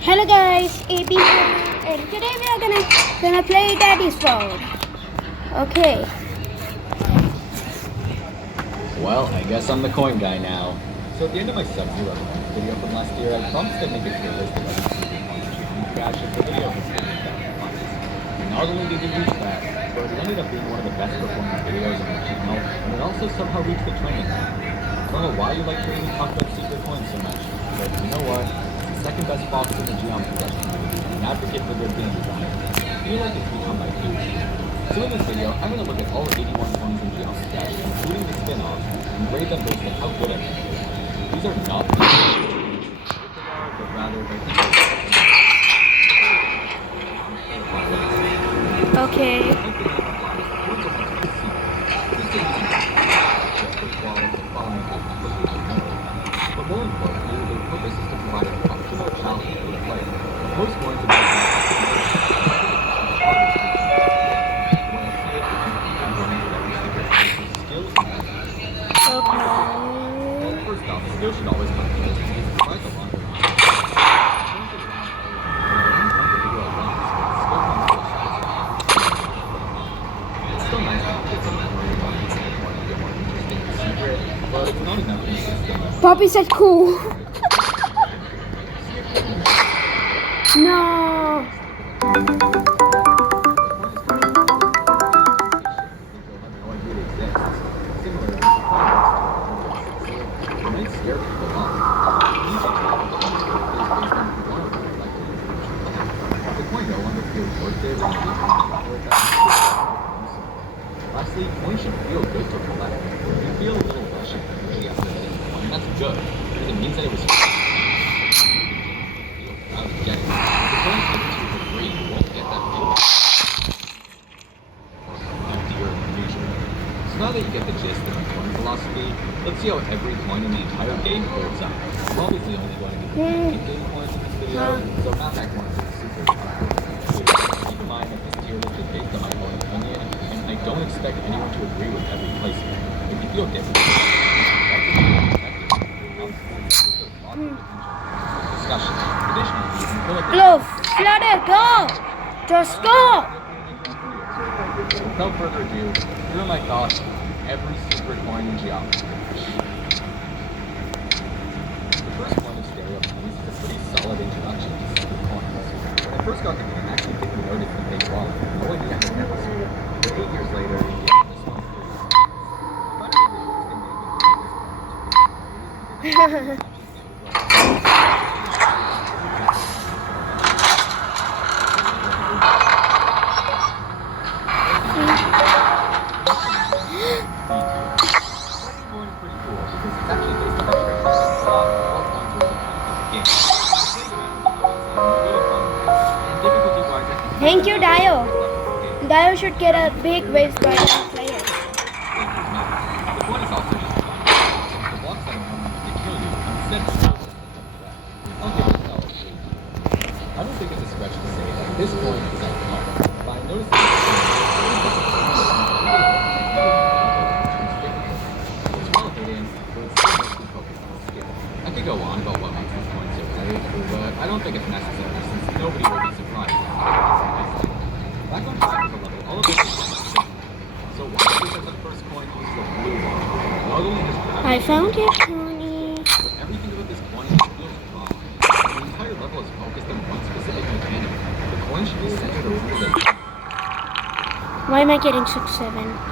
Hello guys, AB here, and today we are gonna play Daddy's World. Okay. Well, I guess I'm the coin guy now. So at the end of my Sub-Zero video from last year, I promised I'd make a tier list of every secret coins and crash if the video was 50,000 points. Not only did we reach that, but it ended up being one of the best performing videos on the channel, and it also somehow reached the trending line. I don't know why you like hearing me talk about secret coins so much, but you know what? It's the second best box in the Geometry Dash community, and an advocate for good game design. I feel like it's become my huge. So in this video, I'm going to look at all 81 coins in Geometry Dash, including the spin-offs, and grade them based on how good I think they are. These are not the but rather the Okay. But more importantly, their purpose is to provide a functional challenge for the player. Most coins are first off, skill should always come first because it provides a lot of it's still nice to get some more interesting secret, but it's not enough consistent. Poppy said cool. No. Lastly, coins should feel good to collect. If you feel a little rush really after hitting a coin, that's good, because it means that it was feel proud of getting it. If the coin given to you for free, you won't get that feeling. Dear usually. So now that you get the gist of my coin philosophy, let's see how every coin in the entire game holds up. I'm obviously only going to be in-game coins in this video, so not that coins is super tough. Keep in mind that this tier list is based on my own opinion, and I don't expect anyone to agree with every placement. If you feel different, discussion. Additionally, you can fill up Go, Flutter, go. Just go. Without further ado, here are my thoughts on every secret coin in Geometry Dash. The first one of stereo coins is a pretty solid introduction to secret coins. When I first got the game, I actually didn't notice that they were no idea how to get this one. But 8 years later, this one's pretty Thank you, Dio. Dio should get a big waist guard and play it. The point is also just fun. The blocks that are normal they kill you, instead of I'll give it a solid 3. I don't think it's a stretch to say that this point is at par, but I noticed that it's well hidden, but it's still mostly focused on skill. I could go on about what makes this point so great, but I don't think it's necessary since nobody will be surprised. Back on top of the level, all of this is so why is it that the first coin uses the blue one? Not only does gravity I found it, Tony. but everything about this coin feels wrong. The entire level is focused on one specific mechanic. The coin should be centered around it. Why am I getting 6-7?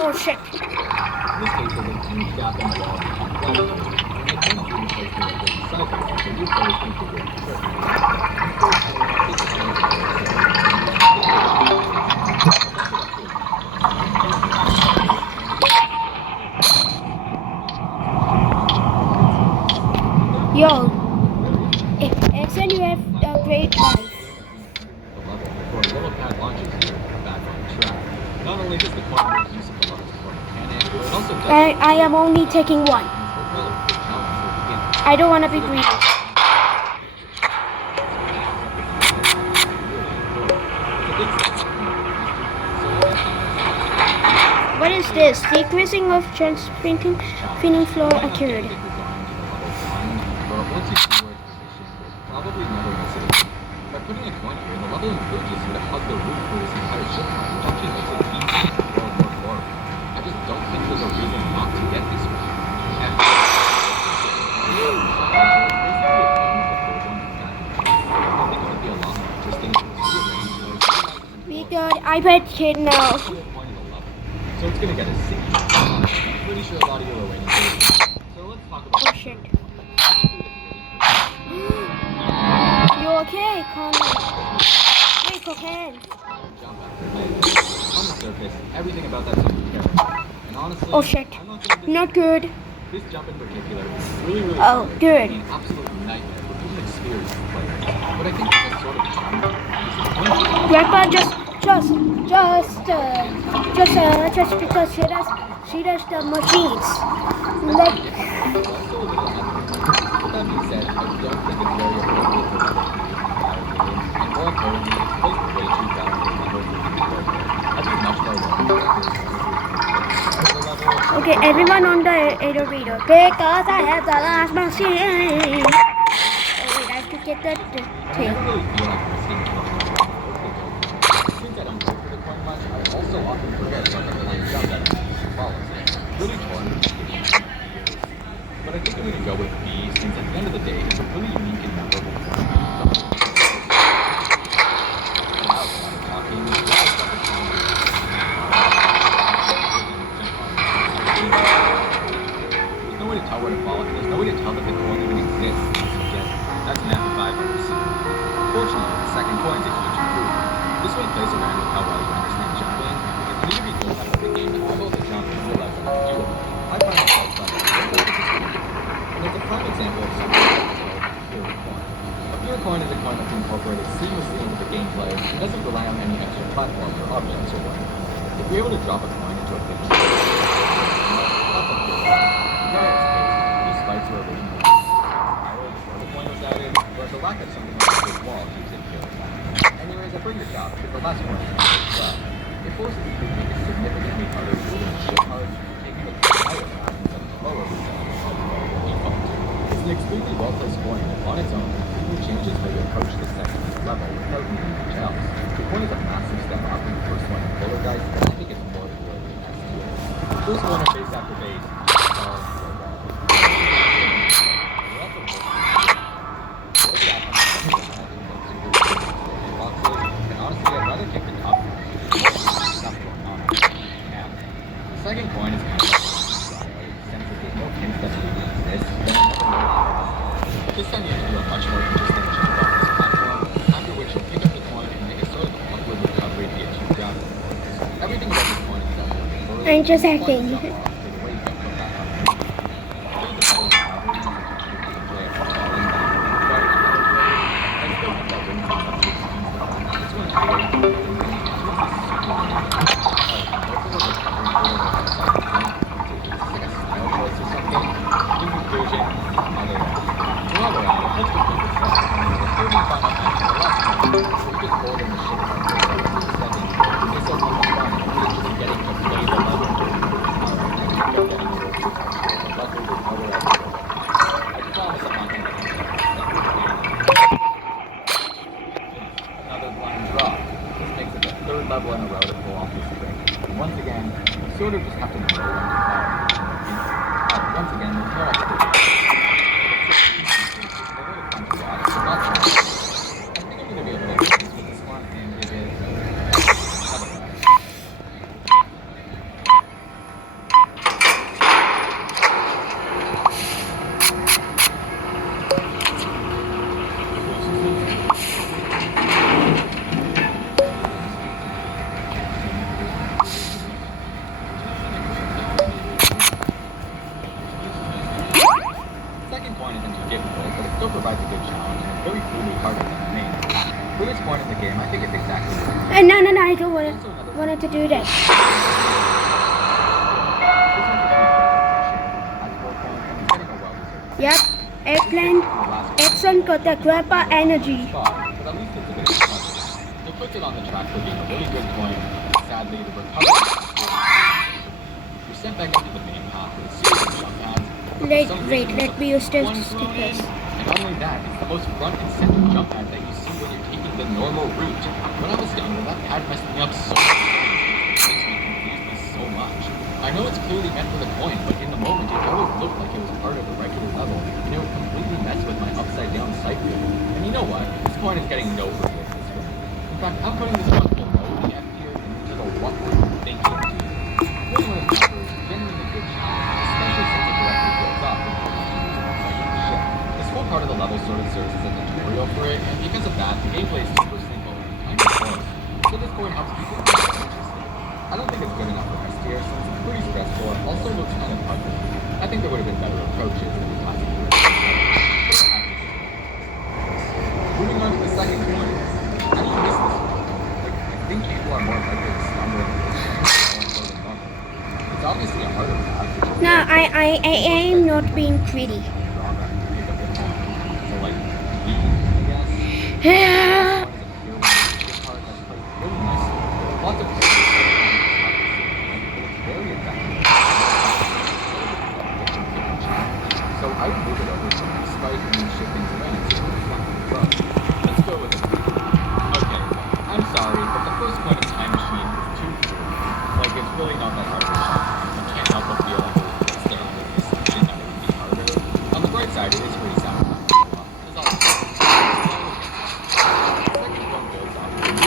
Oh shit. In this case, there's a huge gap in the wall between players, and the coin being placed in a different cycle, so new players can figure it out. Yo, Exxon, you have a great life. The level before a little pad launches you back on track. Not only does the coin make use of the level's core mechanic, but it also does I am only taking one. I don't want to be greedy. What is this? Decreasing of transprinting feeding flow occurred. Probably never miss it again. By putting a coin here, the level encourages you to hug the roof for this entire ship time, which actually makes it easy to explore more forward. I just don't think there's a reason not to get this one. We got iPad kid now. So it's gonna get a C. I'm pretty sure a lot of you are waiting for it. So let's talk about Oh shit. You okay, Connor? Wait, cocaine. On the surface, everything about that jump is terrible. And honestly, Oh shit. I'm not saying Not good. this jump in particular is really Oh, hard. good. An absolute nightmare for even experienced players. But I think this is sort of charming. Grandpa just because she does the machines. Like, Also a little epic. With that being said, I don't think it's very appropriate for level 3 in the entire game. And more importantly, it's placed way too down for level 3 to work. I'd be much more willing okay, everyone on the elevator because I have the last machine. Oh wait, I have to get that I thing. never really feel like risking it. Since I don't go for the coin much, I also often forget about the flying jump that follows it. Really torn between years. But I think I'm going to go with B, since at the end of the day, it's a really unique and memorable coin. There's no way to tell where to fall, and there's no way to tell that the coin even exists. That's an F5 on the scene. Fortunately, the second coin's a huge improvement. This one plays around with how well you understand jumping, because you need to be good enough at the game to able to jump and realize that it's doable. I find myself stumbling just like this one. And it's a prime example of something that's called a pure coin. A pure coin is a coin that's incorporated seamlessly into the gameplay and doesn't rely on any extra platforms or objects or whatnot. If you're able to drop a coin into a picture, that's a pure coin. Regardless of case, these spikes are original. Before the coin was added, whereas the lack of something like this wall keeps it pure. Anyways, I bring this up because the last one is well. It forces you to make it significantly harder to move the ship hard, making it higher path instead of the lower route. It's an extremely well-placed coin that on its own completely changes how you approach the second level without needing much else. The coin is a massive step up from the first one in roller dice, but I think it's more than worthy as tier. The first one are base after base, second coin is kind of since there's no pin stuff to exist, then this time you have to do a much more interesting jump off this platform, after which you pick up the coin and make a sort of upward recovery via two jumps. Everything about this coin is done. I'm just acting. Level in a row to pull off this trick. And once again, you sort of just have to know when to fire. Once again, there's no explanation. I think I'm going to be able to do this with this one and give it still provides a good challenge and is very clearly harder than the main. For this point in the game, I think it's exactly what No, I don't want to do that. Yep, airplane, action got the grandpa energy. But at least it's a bit of a puzzle. It puts it on the track for being a really good coin. Sadly, the recovery you're sent back into the main path with a series of jump pads. Wait, let me use the stickers. And not only that, it's the most front and center jump pad that you see when you're taking the normal route. When I was younger, that pad messed me up so much. It confused me so much. I know it's clearly meant for the coin, but in the moment, it always looked like it was part of the regular level, and it would completely mess with my upside down sight view. And you know what? This coin is getting no progress this way. In fact, I'm putting this one below the F tier and into the what were you thinking tier. This one is genuinely good challenge, especially since it directly builds up when you're using a second ship. This whole part of the level sort of serves as a tutorial for it, and because of that, the gameplay is super simple and kind of slow. So this coin helps people get interested. I don't think it's good enough for S tier since it's pretty stressful and also looks kind of ugly. I think there would have been better approaches than the classic tier. Moving on to the second coin. How do you miss this one? I think people are more likely to stumble into this one than normal. It's obviously a harder path. No, I am not being greedy. So like, I guess. Yeah. Lots of very effective. So I would move it over to the next spike and then shift things around so it's not rough. Let's go with it. Okay, I'm sorry, but the first point of Time Machine is too true. Like, it's really not that hard to check. You can't help but feel like it's there on the assumption that it would be harder. On the bright side, it is pretty satisfying. As always. The second one goes off to the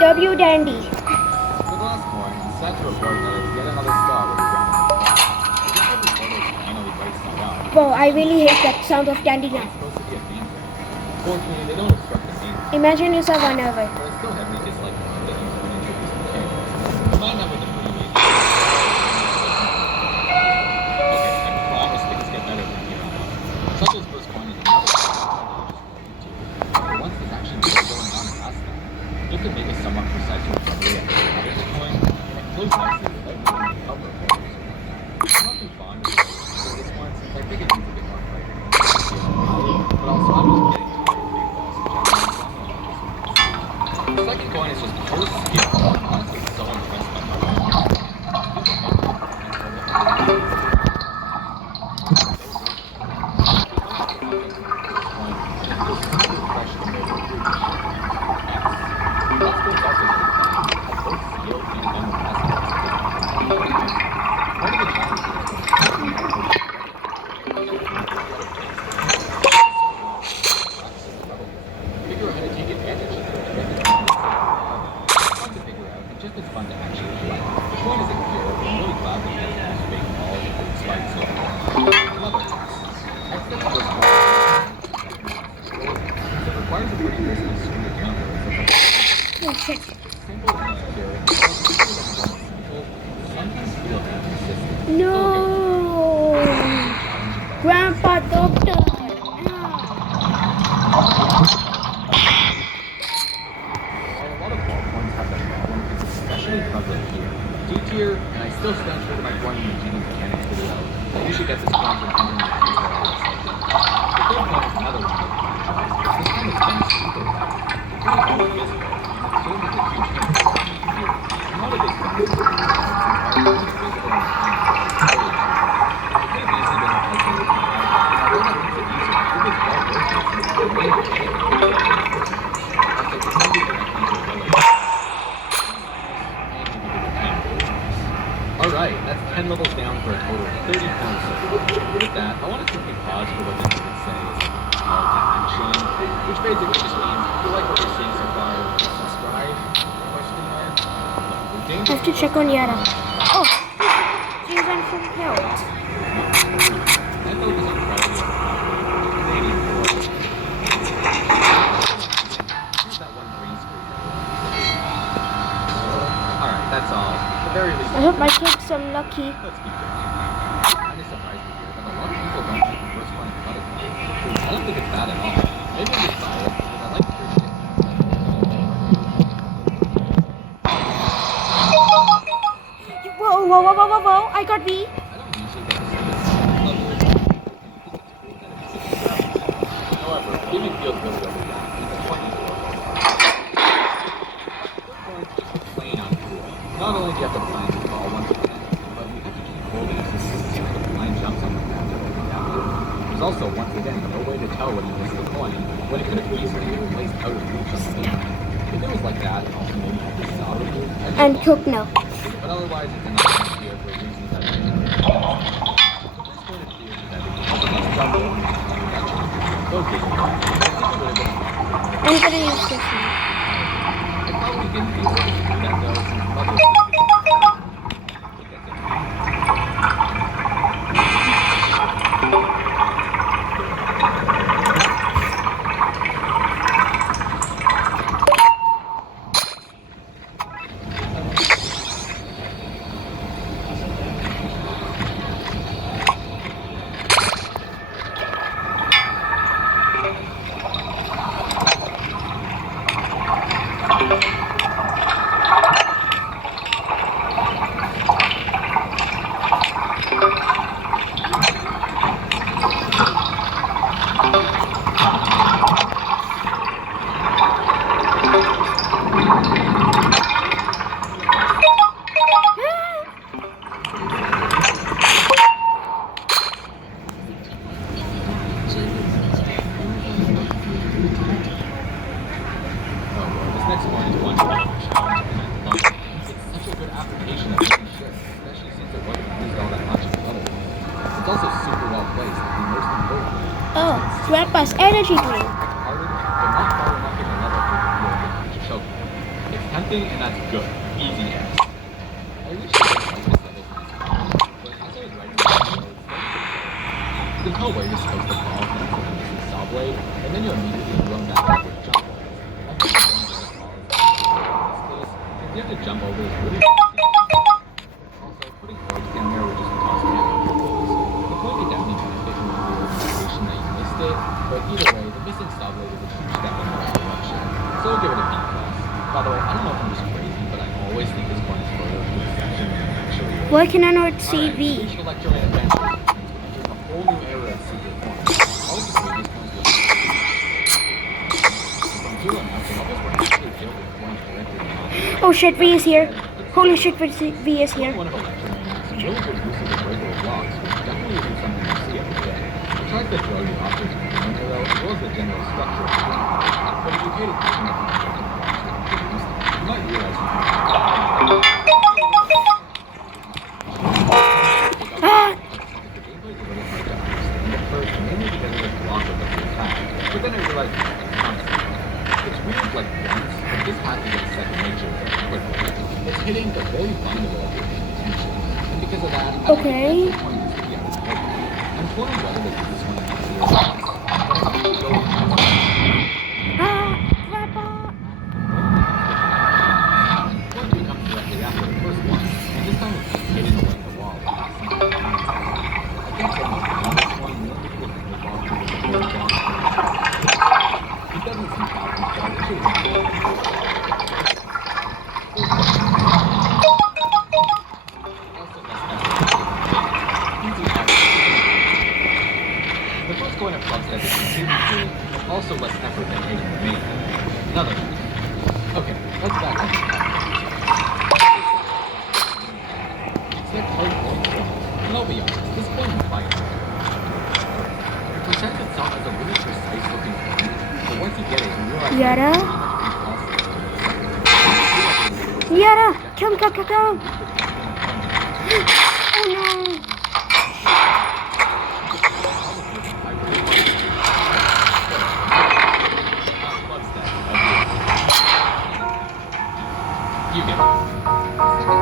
W Dandy. For the last coin, I'm sad to report that it's yet another star with a random star. This one is finally bright side up. Whoa, I really hate that sound of Dandy now. It's supposed to be a theme thing. Fortunately, they don't obstruct the main thing, Imagine yourself run over. but I still heavily dislike the way they use it into these mechanics. Combine that with the pretty amazing. Okay, I promise things get better from here on out. Chuckle's first coin is another but once there's actually more going on past that, you can make a somewhat precise recovery at the end of the coin, and it flows nicely without needing to cover a whole. I'm not too fond of this one since I think it needs a bit more flavor. But also, I'm just getting to the big boss in general. The second coin is just pure skill. I'm honestly so impressed by how well it is. No, Grandpa Doctor. D-tier, and I still stand true to my one Eugene mechanics video. You should get this point from under my control all this section. The third point is another one that this time it's done super well. It's really always visible, and it serves as a huge hint for what you can do. And all of this stuff is visible in the game. It could have easily been a puzzle with the and although that makes it easier, it was well worth it since the main mechanic was also it can be directly to ability. Alright, that's 10 levels down for a total of 30 points. With that, I want to simply pause for what the name would say is a call to action, which basically just means if you like what you're seeing so far, subscribe, question mark. I have to check on Yara. Oh, she's on full health. That though was incredibly Canadian. my kid's so lucky. Let's keep going. I'm kind of surprised to hear that a lot of people don't like the first one cut it. I don't think it's bad at all. Maybe I'm just biased because I like Christian. Whoa, whoa, whoa, whoa, whoa, whoa. I got B. I don't usually get to see this level of people think it's cool that it's just however, the gimmick feels really overdone. And the point is playing on cool. Not only do you have to plan the ball once again, but you have to keep holding it to the blind jumps on the ground that you have to. There's also, once again, no way to tell when you miss the coin, when it could have easily been placed out of reach on the game. If it was like that, also maybe you could solid move. And cook no. But otherwise, it's enough here for reasons that I know. The first point of clear is that it can help us jump over and catch it. Okay, I'm gonna use this one. I probably didn't think we could do that though, since Bubbles is next one is one challenge, and I love it. It's such a good application of making sure, especially since it wasn't used all that much in the other one. It's also super well placed, and most importantly, Oh, Grandpa's energy drink. harder, but not far enough in the level for the real game to choke. It's tempting, and that's good. Easy X. I wish I could like this level from this point, but as I was writing the video, you can tell where you're supposed to fall from the saw blade, and then you're immediately blown back up with jump balls. I think the one that falls since you have to jump over is really also putting orbs down there would just cause damage. The point could definitely benefit from the realization that you missed it, but either way, the missing saw blade is a huge step in the right direction, so I'll give it a B+. By the way, I don't know if I'm just crazy, but I always think this one is further from the section than it actually is. Why can I not see Alright, V? we reached Electroman Adventure, which means we're entering a whole new era of secret forms. All of the previous ones were from here on out, the levels were actually filled with coins directly in the Oh shit, V is here. Holy shit, V is here. one of Electroman's really good use of the regular blocks, which definitely isn't something you see every day. It tries to throw you off this game, though, as well as the general structure of the game. But if you paid attention to the you might realize you can Ah! the gameplay is a little hard to understand at first, mainly because of the block of the attack. But then I realized it's weird like once, but this has to get a second nature very quickly. It's hitting the very vulnerable of your attention. And because of that, Okay. I'm torn on whether to do this one as a but I think we'll go with Ah! Grandpa! Point two comes directly after the first one, and this time it's just hidden away in the wall. I think so much on this one, more people can move off to the third one. It doesn't seem obvious, but I wish it was more. The first coin of club step is completely but also less effort than hitting the main. Another one. Okay, let's back up. It's like hard point one. And I'll be honest, this coin is fine. It presents itself as a really precise looking coin, but once you get it, you realize Yada? Yada! Come, come, come, come! Oh no! You get it.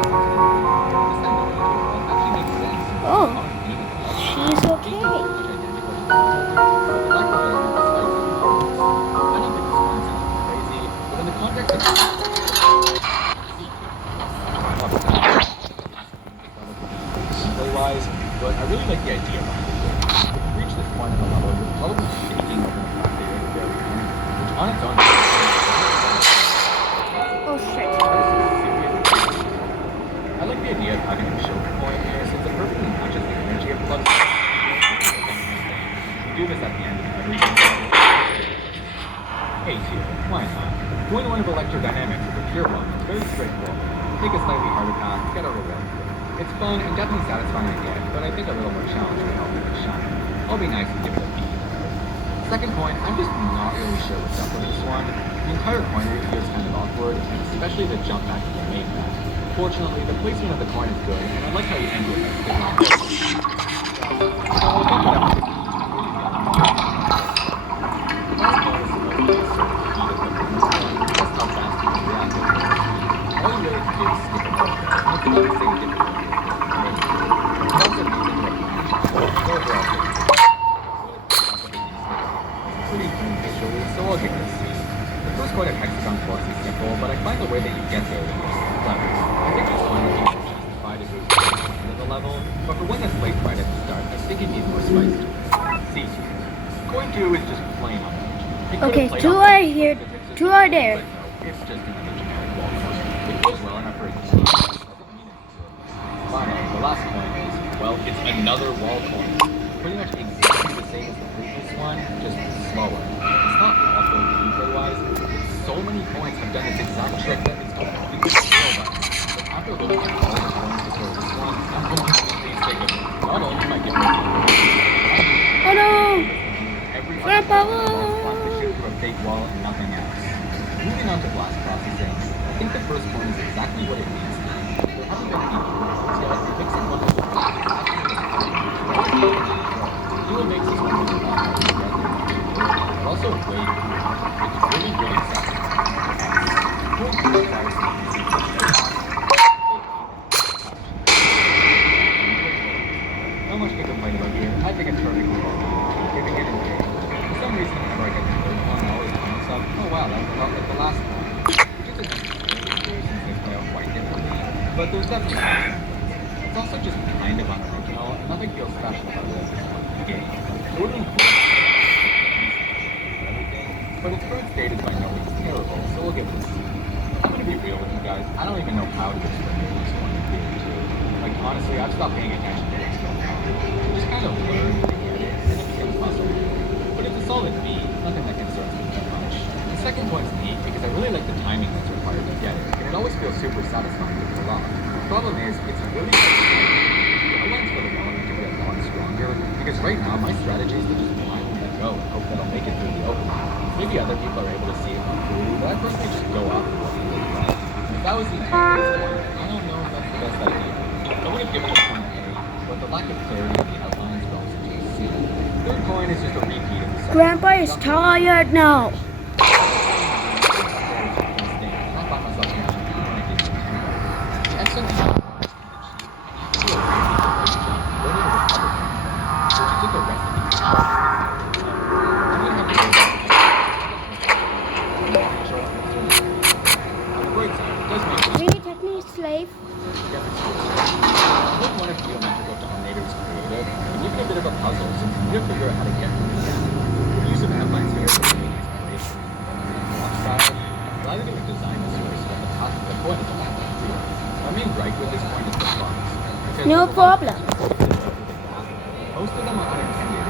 Oh, she's okay. but I really like the idea behind it. If you reach this point in the level, you're probably shaking over the fact that you're at the very end, which on its own Oh shit. I like the idea of having a choke point here since it perfectly matches the energy of Blood. You do this at the end of every A tier, why not? Going one of electrodynamics with a pure one is very straightforward. Take a slightly harder path, get a reward. It's fun and definitely satisfying again, but I think a little more challenging would help it shine. I'll be nice and give it a B. Second point, I'm just not really sure what's up with this one. The entire coin route feels kind of awkward, and especially the jump back to the main map. Fortunately, the placement of the coin is good, and I like how you end with it. Pretty clean visually, so I'll give it a C. The first coin of hexagon force is simple, but I find the way that you get there clever. I think this coin would be more justified if it was at the end of the level, but for one that's placed right at the start, I think it needs more spice. C tier. Coin 2 is just plain on it. Okay, two are here, two are there. It's just another generic wall coin. It feels well enough for it to see. Finally, the last coin is, well, it's another wall coin. Pretty much exactly the same as the previous one, just slower. It's not awful gameplay-wise. So many coins have done this exact trick that it's completely slow button. But after looking at all the coins before this one, I'm completely sick of it. Not only am I giving it Oh no! every Grandpa! to shoot through a fake wall and nothing else. Moving on to blast processing, I think the first coin is exactly what it needs to be. There haven't been any improvements yet. It makes it one of the what makes this one really not hard to get but also way too hard. It's really, really not much to complain about here. I think it's perfectly well giving it a J. For some reason, whenever I get the third one, I always find myself, oh wow, that's a lot like the last one. Which isn't necessarily since they play out quite differently, but there's definitely it's also just kind of unoriginal, and nothing feels special about the game. Ordering everything, but its current state is by no means terrible, so we'll give it a C. I'm gonna be real with you guys, I don't even know how to explain this one in theory too. Like honestly, I've stopped paying attention to what's going on. I just kind of learn to get it, and it becomes muscle memory. But it's a solid B, nothing that concerns me too much. The second point's neat because I really like the timing that's required to get it, and it always feels super satisfying to pull off. The problem is, it's really the outlines for the wall need to be a lot stronger, because right now my strategy is to just blindly let go and hope that I'll make it through the opening. Maybe other people are able to see it more clearly, but I personally just go up and look really well. If that was the end of this point, I don't know if that's the best idea. I would have given it a point A, but the lack of clarity of the outlines brought me to a C. Third coin is just a repeat of the second. Grandpa is tired now. Really technique slave. I think one of Geometrical Dominator's creative, and even a bit of a puzzle since you need to figure out how to get through the gap. The use of headlines here is really nice style. Allow you to design the source from the path of the point of the map clear. My main gripe with this point is the fonts. No problem. Most of them are unintended.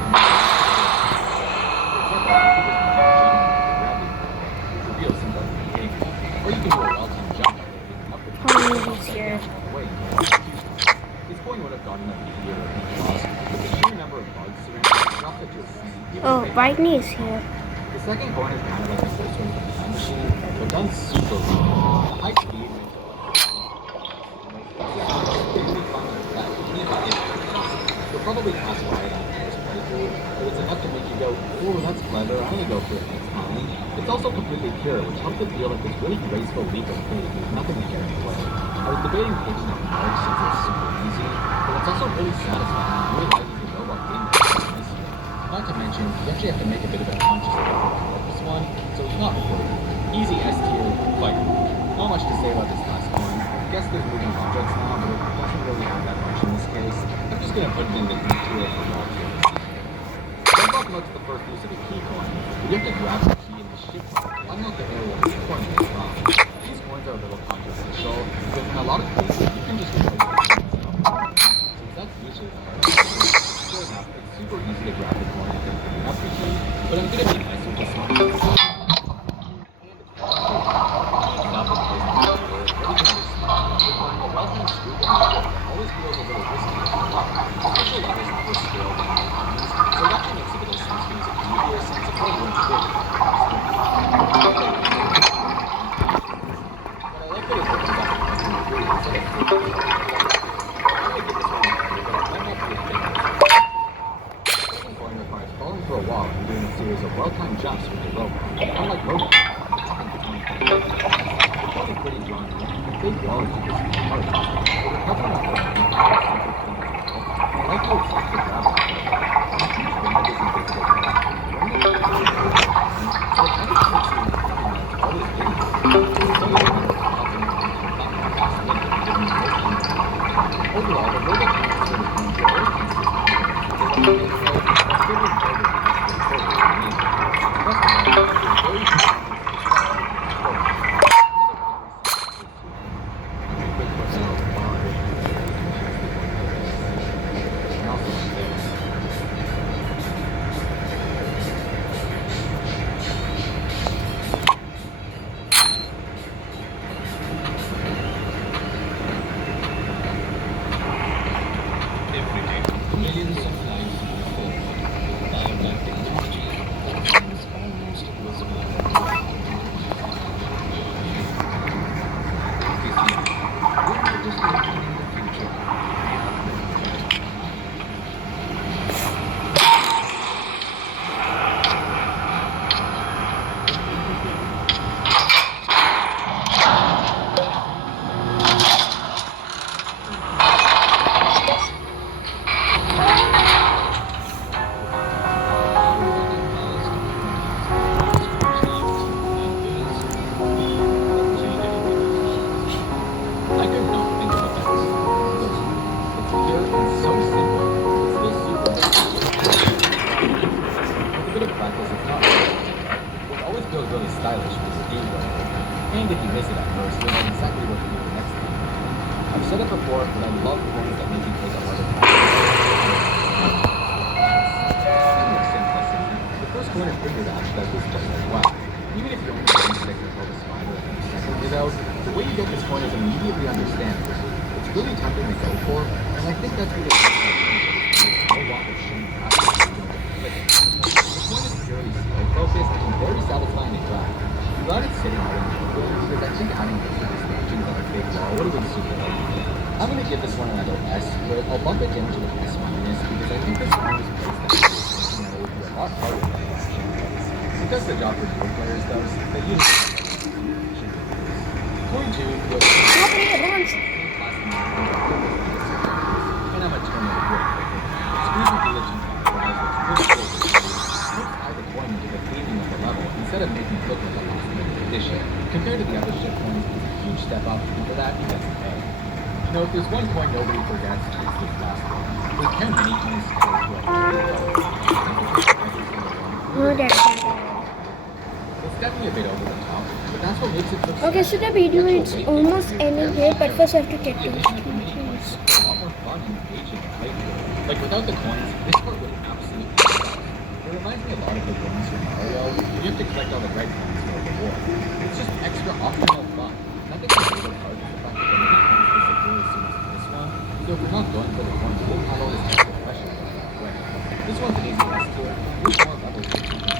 Reveal simple behavior. Or you can do a well-timed jump. How many of these here? This point would have gotten a easier if lost, but the sheer number of bugs surrounding dropped it to a C. Oh, Britney is here. The second point is kind of like the first one from the time machine, but done super well. High speed. You'll probably pass by it on the first playthrough, but it's enough to make you go, oh, that's clever, I'm gonna go for it next time. It's also completely pure, which helps it feel like this really graceful leap of faith with nothing to carry away. I was debating taking it hard since it's super easy, but it's also really satisfying and really allows you to know what game you're this year. Not to mention, you actually have to make a bit of a conscious effort to get this one, so it's not important. Easy S tier, fight. Not much to say about this last one. I guess there's moving objects now, but it doesn't really have that much in this case. just gonna put it in the material for log service. Jump up looks the first use of a key coin. You have to grab the key in the shift button to unlock the area where the coin is from. These coins are a little controversial because in a lot of cases you can just replace the coin itself. Since that's usually the hard part, it's super easy to grab the coin and bring up the key, but I'm gonna be nice with this one. And it's itself is placed in the drawer, ready for the small. A well-timed screw gun always feels a little risky to pull up. Special levers and twist scale than other coins, so it actually makes a little sense to use a key here since it's only one big. What I like that it opens up the custom degree instead of three. I'm gonna give this one a three, but I might not be a big The second coin requires falling through a wall and doing a series of well-timed jumps with your rope. Unlike rope, it's only pretty drawn in. The big wall is super hard. But we're covering up the super clean as well. I like how it's easy to grab it. The huge bag is invisible. When you put it in the so it kind of makes you always big. It's only a matter of popping it into the button and passing it and giving you more time. Overall, the robot can sort of control all kinds of different things. It's still really important to me. The rest of it is very millions of lives forward. Biotech technology is almost invisible. We're just living in the future. I could not think of a better song. It's pure and so simple. It's still super with a bit of practice, it's not it always feels really stylish with the game going. And if you miss it at first, you'll know exactly what to do the next time. I've said it before, but I love coins that make you take a harder path. Speaking of simplicity, the first coin I figured out does this just as well. Even if you only get stick until the spider and the second is out, the way you get this coin is immediately understandable. It's really tempting to go for, and I think that's really no walk of shame after the coin is purely skill focused and very satisfying to grab. You got it sitting out in the middle because I think adding extra distractions on a big wall would have been super helpful. I'm gonna give this one another S, but I'll bump it down to an S minus because I think this coin is placed that it would be a lot harder than the action was. It does the job for new players though, since they use Coin 2 goes Nobody at once. and I'm a turn of great quicker. Squeeze the glitch and fries what's pretty cool. Let's tie the coin into the theming of the level instead of making it look like a last minute addition. Compared to the other shift coins, it's a huge step up, and for that, he gets an A. You know, if there's one coin nobody forgets, it's this last one. With 10 mini coins to go through Rodger. It's definitely a bit over the top, but that's what makes it look Okay, so the video is almost ending here, but first I have to get to It's a lot more fun and engaging to play through. Like without the coins, this part would absolutely suck. It reminds me a lot of the games from Mario. You have to collect all the red coins for the reward. It's just extra optional fun. Nothing my favorite part is the fact that the mini coins disappear as soon as this one. So if we're not going for the coins, we'll have all this extra pressure right away. This one's an easy S tier. Here's more levels that you can see.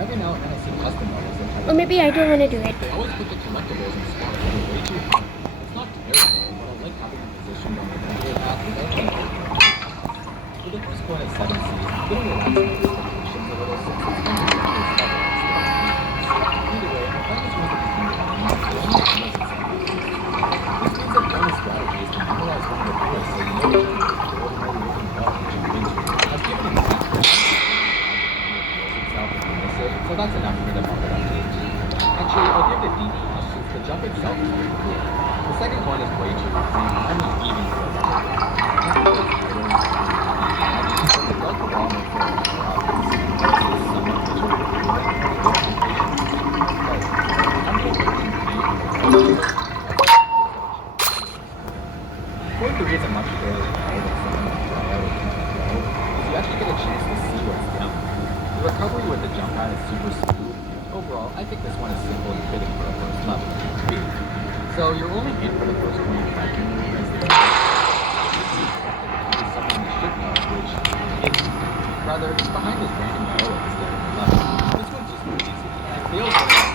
Every now and then I see custom levels that have Or maybe I don't want to do it. they always put the collectibles in spots that are way too high. It's not terrible, but I like having them positioned on the conveyor path without any for the first coin at 7 Cs, I'm going to relax my expectations a little since it's kind of the first level instead of either way, I find this one to be kind of fun, so I'm going to use it sometimes. This means that one strategy is to memorize one of the bullets so you know which one is the ordinary looking bug that you into. I've given an example itself if you miss it, so that's enough for me to bump it up to 18. Actually, I'll give it D+, since the jump itself is pretty cool. The second one is way too easy, I mean even for a level. where the jump pad is super smooth. Overall, I think this one is simple and fitting for a first level. So your only hint for the first coin tracking is this something you should know, which is rather it's behind this random arrow instead of the left. This one's just pretty easy. It feels like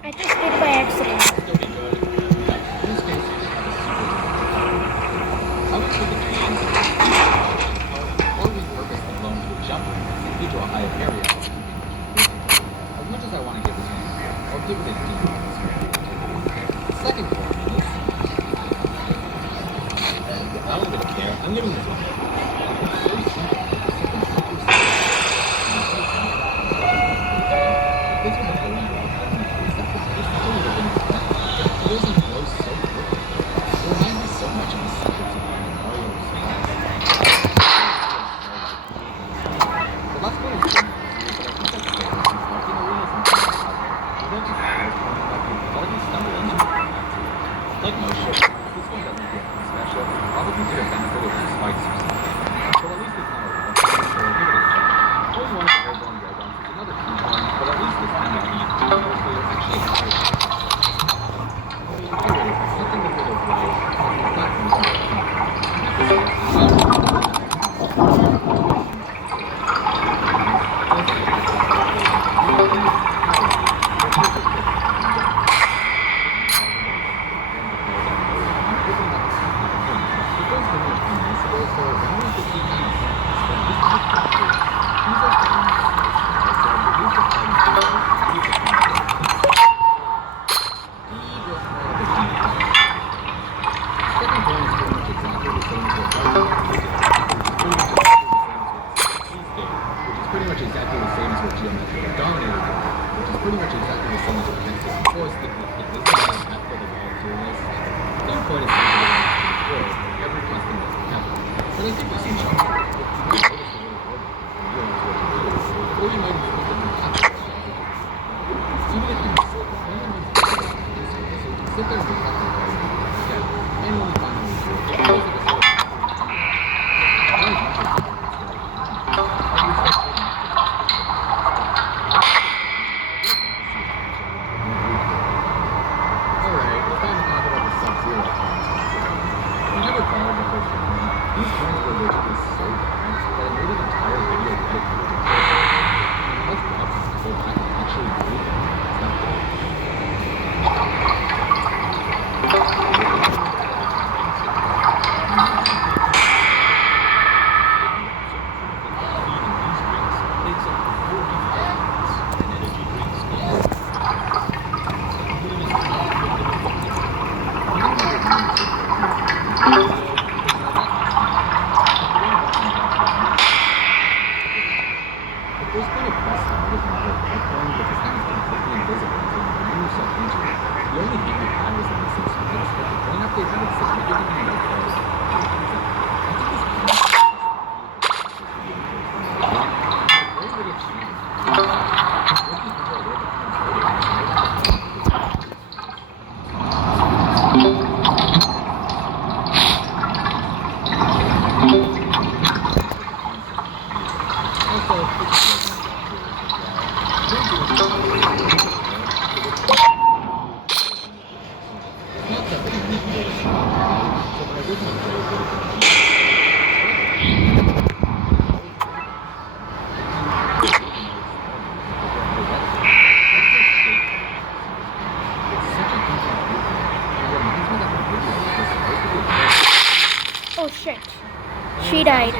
I just did by accident. still be good. In this case, you just have a super I would put the cans or repurpose the blown to a jumper due to a higher area. As much as I want to give this one, I'll give it a D. The second form is I don't really care. I'm giving this one. It's very simple. This was a balloon rock. It feels and flows so quickly. It reminds me so much of the secrets of Mario Splash. The last one is but I think that's fair. Walking arenas and things like that. You don't just fire from it, like you probably stumble into it. Like most ships, this one doesn't get special. Probably could have benefited from spikes or something. So at least it's not a rock, so give it a 7. Going one of the airborne robots is another key one, but at least this time it needs to be mostly it's actually a higher anyways, something a little bright, it's not going to pretty much exactly the same as what Geometric Dominator did, which is pretty much exactly the same as what Texas Force did. This is not a for the wall to this. Not quite as simple as it before, every custom is kept. But I think there's some jump to it. If you notice a little order, you realize what it is. Or you might just think that you're not even if you're sick, no one needs to do this. So you can sit there and reflect on what you're doing. Again, and when you finally do it, it feels like a sort of these turns were originally so bad that I made an entire video dedicated to it. And most options to go back and actually do them. It's not good. There's been a quest that was not worth outgoing, but this time it's completely invisible until you bring yourself into it. The only thing we had was a missing switch, but the coin update had it significantly more close. I think this coin very little change. Oh shit. She died.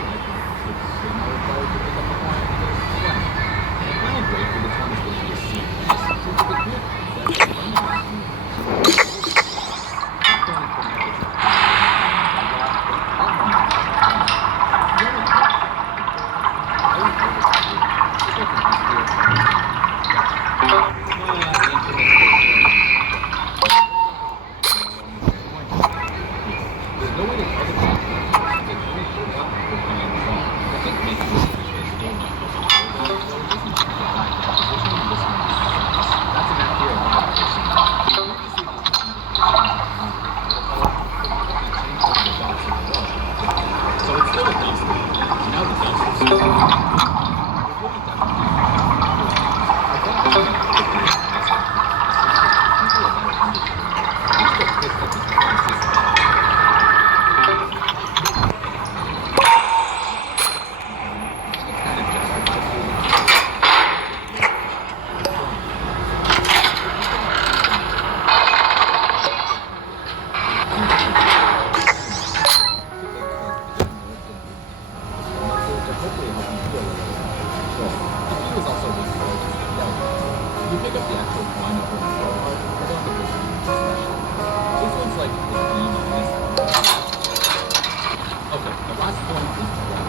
last point is wall.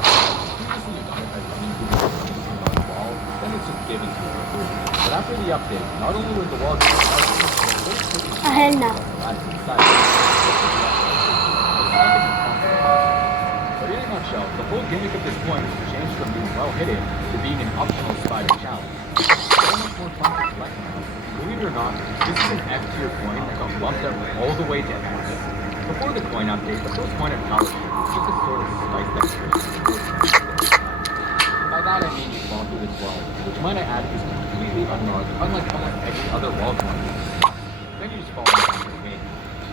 Previously you got it by running through the wall, then it's just given to you. But after the update, not only was the wall given out, Hell no. But in a nutshell, the whole gimmick of this point was changed from being well hidden to being an optional spider challenge. So much more fun to collect now. Believe it or not, this is an F-tier coin that got bumped up all the way to X. Before the coin update, the first coin of power was just a sort of spice that by that I mean you fall through this wall, which might I add is completely unlocked, unlike almost every other wall coin. Then you just fall back into the game.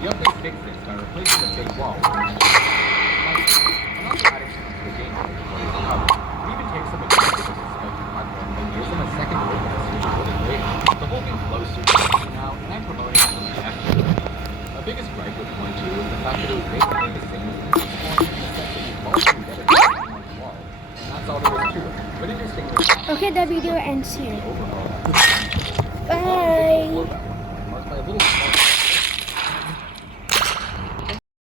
The update fixed this by replacing the fake wall with an actual and also adding some to the game mode before it's covered. It even takes some advantage of the spiky platform and gives them a second witness, which is really great. The whole game flows super easy now, and I'm promoting it from the F to the right. My biggest gripe with Coin 2 is the fact that it was basically the same as the first coin, except that you fall together on the wall. And that's all there is to it. But interesting was Okay, the video ends here. overall. Bye. Marked by a little